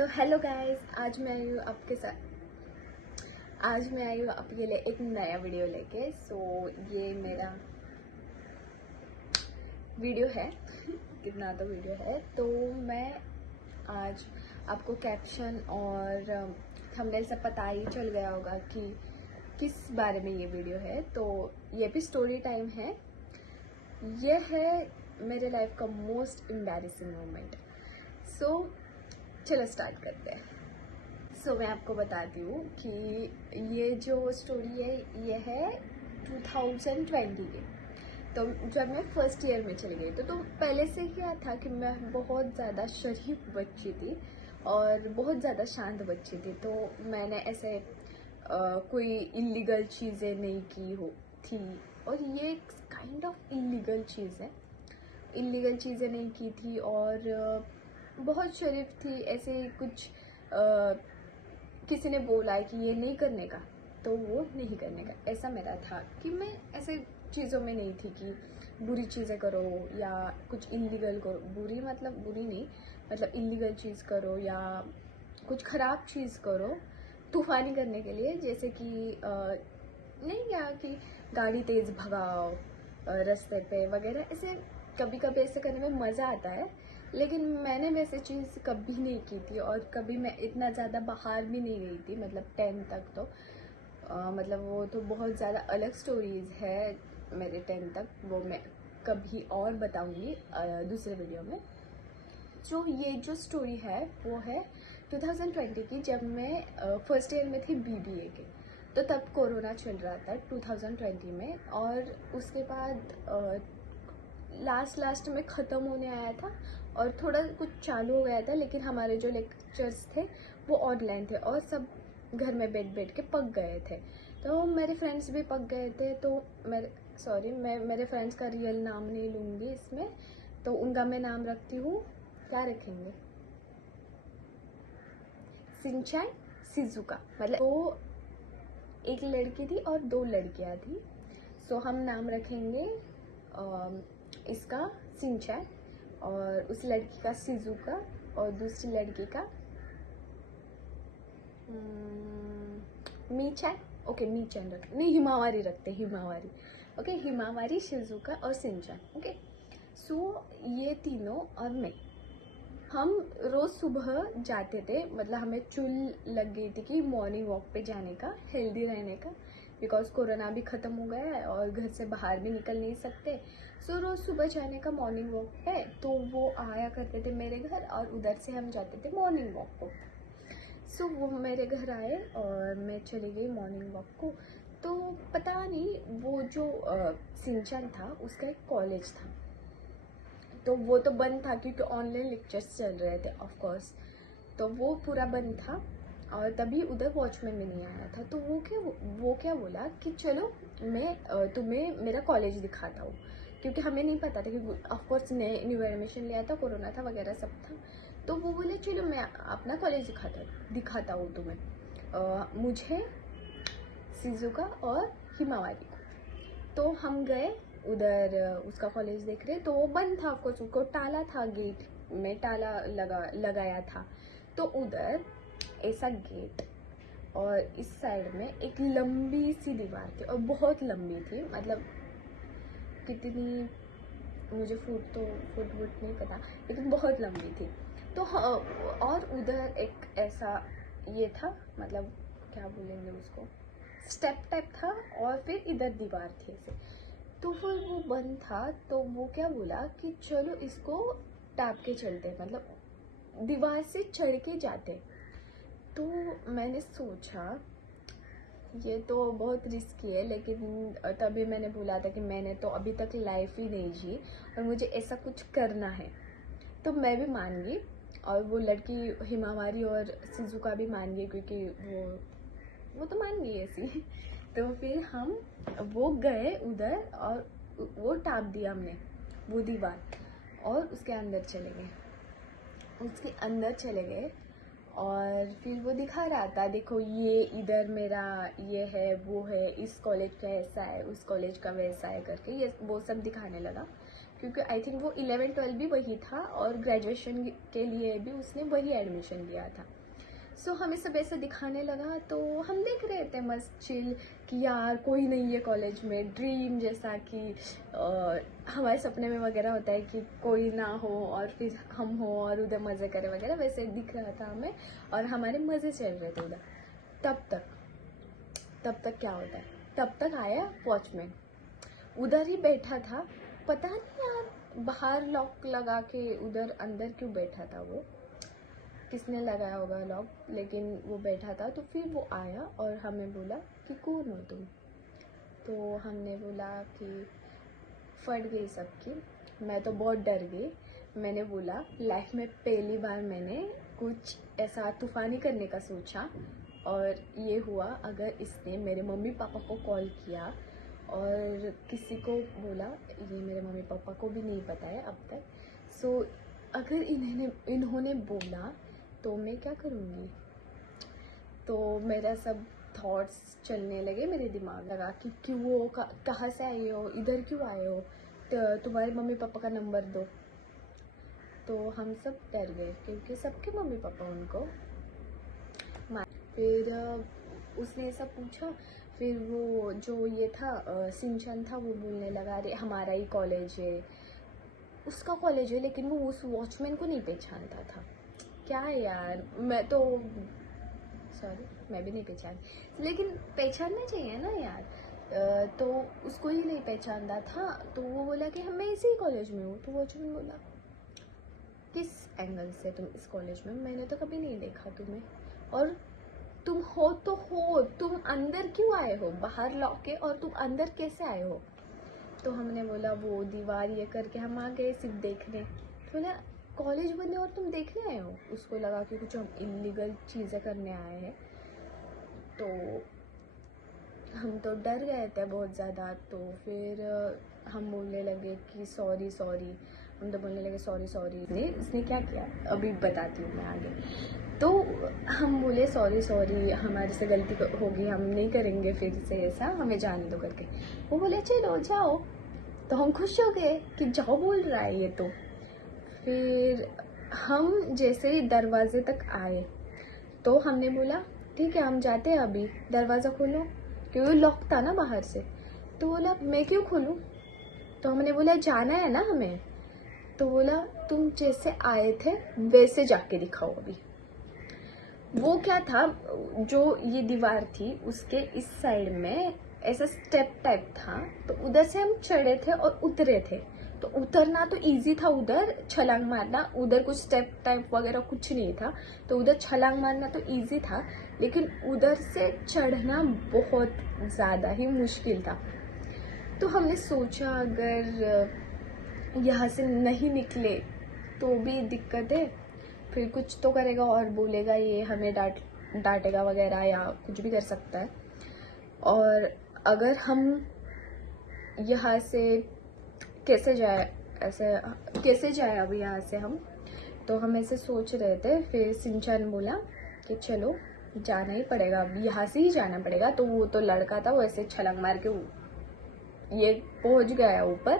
तो hello guys, आज मैं आई हूँ आपके लिए एक नया वीडियो लेके। ये मेरा वीडियो है कितना तो वीडियो है। तो मैं आज आपको कैप्शन और थंबनेल से पता ही चल गया होगा कि किस बारे में ये वीडियो है। तो ये भी स्टोरी टाइम है। ये है मेरे लाइफ का मोस्ट एम्बैरेसिंग मोमेंट। चलो स्टार्ट करते हैं। मैं आपको बताती हूँ कि ये जो स्टोरी है ये है 2020 की। तो जब मैं फर्स्ट ईयर में चली गई तो पहले से क्या था कि मैं बहुत ज़्यादा शरीफ बच्ची थी और बहुत ज़्यादा शांत बच्ची थी। तो मैंने ऐसे कोई इलीगल चीज़ें नहीं की हो थी, और ये एक काइंड ऑफ इलीगल चीज़ है। इलीगल चीज़ें नहीं की थी और बहुत शरीफ थी। ऐसे कुछ किसी ने बोला है कि ये नहीं करने का तो वो नहीं करने का, ऐसा मेरा था कि मैं ऐसे चीज़ों में नहीं थी कि बुरी चीज़ें करो या कुछ इलीगल करो। बुरी मतलब बुरी नहीं, मतलब इलीगल चीज़ करो या कुछ ख़राब चीज़ करो तूफानी करने के लिए, जैसे कि नहीं क्या कि गाड़ी तेज़ भगाओ रास्ते पे वगैरह। ऐसे कभी कभी ऐसे करने में मज़ा आता है, लेकिन मैंने वैसे चीज़ कभी नहीं की थी और कभी मैं इतना ज़्यादा बाहर भी नहीं गई थी, मतलब 10 तक तो मतलब वो तो बहुत ज़्यादा अलग स्टोरीज़ है मेरे 10 तक, वो मैं कभी और बताऊंगी दूसरे वीडियो में। ये जो स्टोरी है वो है 2020 की, जब मैं फर्स्ट ईयर में थी BBA के। तो तब कोरोना चल रहा था 2020 में, और उसके बाद लास्ट में ख़त्म होने आया था और थोड़ा कुछ चालू हो गया था, लेकिन हमारे जो लेक्चर्स थे वो ऑनलाइन थे और सब घर में बैठ के पक गए थे। तो मेरे फ्रेंड्स भी पक गए थे। तो मैं मेरे फ्रेंड्स का रियल नाम नहीं लूँगी इसमें, तो उनका मैं नाम रखती हूँ, क्या रखेंगे, सिंचैन शिजुका। मतलब वो एक लड़की थी और 2 लड़कियाँ थी। हम नाम रखेंगे इसका सिंचैन और उस लड़की का शिजुका और दूसरी लड़की का मीचैन। ओके, मीचैन रख नहीं, हिमावारी रखते, हिमावारी। ओके, हिमावारी, शिजुका और सिंचैन। ओके, ये तीनों और मैं, हम रोज़ सुबह जाते थे। मतलब हमें चुल लग गई थी कि मॉर्निंग वॉक पे जाने का, हेल्दी रहने का, बिकॉज कोरोना भी ख़त्म हो गया है और घर से बाहर भी निकल नहीं सकते। रोज़ सुबह जाने का मॉर्निंग वॉक पे। तो वो आया करते थे मेरे घर और उधर से हम जाते थे मॉर्निंग वॉक को। वो मेरे घर आए और मैं चली गई मॉर्निंग वॉक को। तो पता नहीं वो जो सिंचन था उसका एक कॉलेज था, तो वो तो बंद था क्योंकि ऑनलाइन लेक्चर्स चल रहे थे ऑफ कोर्स। तो वो पूरा बंद था और तभी उधर वॉचमैन भी नहीं आया था। तो वो क्या बोला कि चलो मैं तुम्हें मेरा कॉलेज दिखाता हूँ, क्योंकि हमें नहीं पता था कि ऑफ कोर्स न्यू एडमिशन लिया था, कोरोना था वगैरह सब था। तो वो बोले चलो मैं अपना कॉलेज दिखाता हूँ तुम्हें, मुझे, शिजुका और हिमावारी को। तो हम गए उधर, उसका कॉलेज देख रहे। तो वो बंद था, कुछ उसको ताला था, गेट में ताला लगाया था। तो उधर ऐसा गेट और इस साइड में एक लंबी सी दीवार थी और बहुत लंबी थी, मतलब कितनी मुझे फुट नहीं पता, लेकिन बहुत लंबी थी। तो और उधर एक ऐसा ये था, मतलब क्या बोलेंगे उसको, स्टेप टाइप था, और फिर इधर दीवार थी ऐसे। तो फिर वो बंद था। तो वो क्या बोला कि चलो इसको टाप के चलते, मतलब दीवार से चढ़ के जाते। तो मैंने सोचा ये तो बहुत रिस्की है, लेकिन तभी मैंने बोला था कि मैंने तो अभी तक लाइफ ही नहीं जी और मुझे ऐसा कुछ करना है। तो मैं भी मान गई और वो लड़की हिमावारी और शिजुका भी मान गई, क्योंकि वो तो मान गई ऐसी। तो फिर हम वो गए उधर और वो टाप दिया हमने वो दीवार और उसके अंदर चले गए। और फिर वो दिखा रहा था, देखो ये इधर मेरा ये है, वो है, इस कॉलेज का ऐसा है, उस कॉलेज का वैसा है करके ये वो सब दिखाने लगा। क्योंकि आई थिंक वो 11-12 भी वही था और ग्रेजुएशन के लिए भी उसने वही एडमिशन लिया था। सो हमें सब ऐसा दिखाने लगा, तो हम देख रहे थे मस्त चिल कि यार कोई नहीं है कॉलेज में, ड्रीम जैसा कि हमारे सपने में वगैरह होता है कि कोई ना हो और फिर हम हो और उधर मज़े करें वगैरह, वैसे दिख रहा था हमें और हमारे मज़े चल रहे थे उधर। तब तक क्या होता है, तब तक आया वॉचमैन, उधर ही बैठा था। पता नहीं यार बाहर लॉक लगा के उधर अंदर क्यों बैठा था, वो किसने लगाया होगा लॉक, लेकिन वो बैठा था। तो फिर वो आया और हमें बोला कि कौन हो तुम। तो हमने बोला कि फट गई सबकी, मैं तो बहुत डर गई। मैंने बोला लाइफ में पहली बार मैंने कुछ ऐसा तूफानी करने का सोचा और ये हुआ। अगर इसने मेरे मम्मी पापा को कॉल किया और किसी को बोला, ये मेरे मम्मी पापा को भी नहीं पता है अब तक, सो अगर इन्होंने बोला तो मैं क्या करूँगी। तो मेरा सब थॉट्स चलने लगे मेरे दिमाग लगा कि क्यों वो कहाँ से आई हो, इधर क्यों आए हो, तुम्हारे मम्मी पापा का नंबर दो। तो हम सब डर गए क्योंकि सबके मम्मी पापा उनको फिर उसने ऐसा पूछा। फिर वो जो ये था सिंचन था, वो बोलने लगा अरे हमारा ही कॉलेज है, उसका कॉलेज है, लेकिन वो उस वॉचमैन को नहीं पहचानता था। क्या है यार, मैं तो सॉरी मैं भी नहीं पहचान, लेकिन पहचानना चाहिए ना यार। तो उसको ही नहीं पहचानता था। तो वो बोला कि हम मैं इसी कॉलेज में हूँ। तो वॉचमैन बोला किस एंगल से तुम इस कॉलेज में, मैंने तो कभी नहीं देखा तुम्हें, और तुम हो तो हो, तुम अंदर क्यों आए हो, बाहर लॉक है और तुम अंदर कैसे आए हो। तो हमने बोला वो दीवार ये करके हम आ गए सिर्फ देखने। तो बोला कॉलेज बंद है और तुम देखने आए हो। उसको लगा कि कुछ हम इलीगल चीज़ें करने आए हैं। तो हम तो डर गए थे बहुत ज़्यादा। तो फिर हम बोलने लगे कि सॉरी सॉरी, हम तो बोलने लगे सॉरी सॉरी। इसने क्या किया अभी बताती हूँ मैं आगे। तो हम बोले सॉरी सॉरी, हमारे से गलती होगी, हम नहीं करेंगे फिर से ऐसा, हमें जाने दो करके। वो बोले चलो जाओ। तो हम खुश हो गए कि जाओ बोल रहा है ये। तो फिर हम जैसे ही दरवाजे तक आए तो हमने बोला ठीक है हम जाते हैं, अभी दरवाज़ा खोलो, क्योंकि लॉक था ना बाहर से। तो बोला मैं क्यों खोलूँ। तो हमने बोला जाना है ना हमें। तो बोला तुम जैसे आए थे वैसे जाके दिखाओ अभी। वो क्या था, जो ये दीवार थी उसके इस साइड में ऐसा स्टेप टाइप था, तो उधर से हम चढ़े थे और उतरे थे। तो उतरना तो इजी था, उधर छलांग मारना, उधर कुछ स्टेप टाइप वगैरह कुछ नहीं था, तो उधर छलांग मारना तो इजी था, लेकिन उधर से चढ़ना बहुत ज़्यादा ही मुश्किल था। तो हमने सोचा अगर यहाँ से नहीं निकले तो भी दिक्कत है, फिर कुछ तो करेगा और बोलेगा ये हमें डांटेगा वगैरह या कुछ भी कर सकता है। और अगर हम यहाँ से कैसे जाए अब यहाँ से हम। तो हम ऐसे सोच रहे थे। फिर सिंचन बोला कि चलो जाना ही पड़ेगा, अब यहाँ से ही जाना पड़ेगा। तो वो तो लड़का था, वो ऐसे छलांग मार के ये पहुँच गया ऊपर।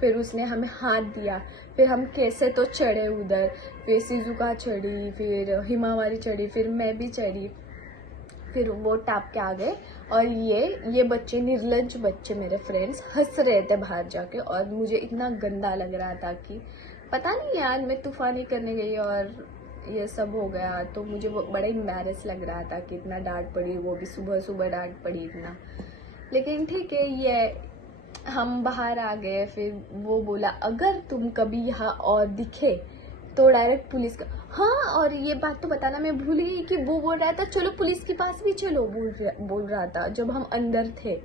फिर उसने हमें हाथ दिया, फिर हम कैसे तो चढ़े उधर। फिर शिजुका चढ़ी, फिर हिमावारी चढ़ी, फिर मैं भी चढ़ी। फिर वो टाप के आ गए और ये बच्चे, निर्लज्ज बच्चे मेरे फ्रेंड्स, हंस रहे थे बाहर जाके। और मुझे इतना गंदा लग रहा था कि पता नहीं यार, मैं तूफानी करने गई और ये सब हो गया। तो मुझे वो बड़ा एम्बैरेस लग रहा था कि इतना डांट पड़ी, वो भी सुबह सुबह डांट पड़ी इतना। लेकिन ठीक है, ये हम बाहर आ गए। फिर वो बोला अगर तुम कभी यहाँ और दिखे तो डायरेक्ट पुलिस का। हाँ, और ये बात तो बताना मैं भूल गई कि वो बोल रहा था चलो पुलिस के पास भी चलो, बोल रहा था जब हम अंदर थे।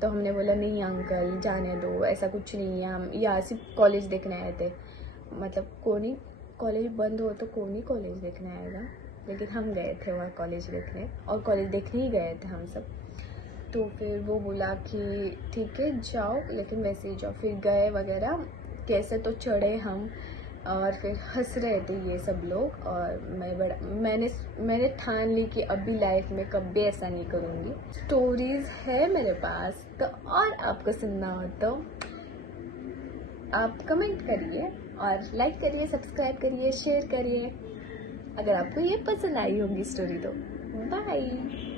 तो हमने बोला नहीं अंकल जाने दो, ऐसा कुछ नहीं है, हम यहाँ सिर्फ कॉलेज देखने आए थे। मतलब कौन ही कॉलेज बंद हो तो कौन ही कॉलेज देखने आएगा, लेकिन हम गए थे वहाँ कॉलेज देखने, और कॉलेज देखने ही गए थे हम सब। तो फिर वो बोला कि ठीक है जाओ, लेकिन वैसे ही जाओ। फिर गए वगैरह, कैसे तो चढ़े हम, और फिर हंस रहे थे ये सब लोग। और मैंने ठान ली कि अभी लाइफ में कभी ऐसा नहीं करूँगी। स्टोरीज है मेरे पास तो, और आपको सुनना हो तो आप कमेंट करिए और लाइक करिए, सब्सक्राइब करिए, शेयर करिए अगर आपको ये पसंद आई होगी स्टोरी तो। बाय।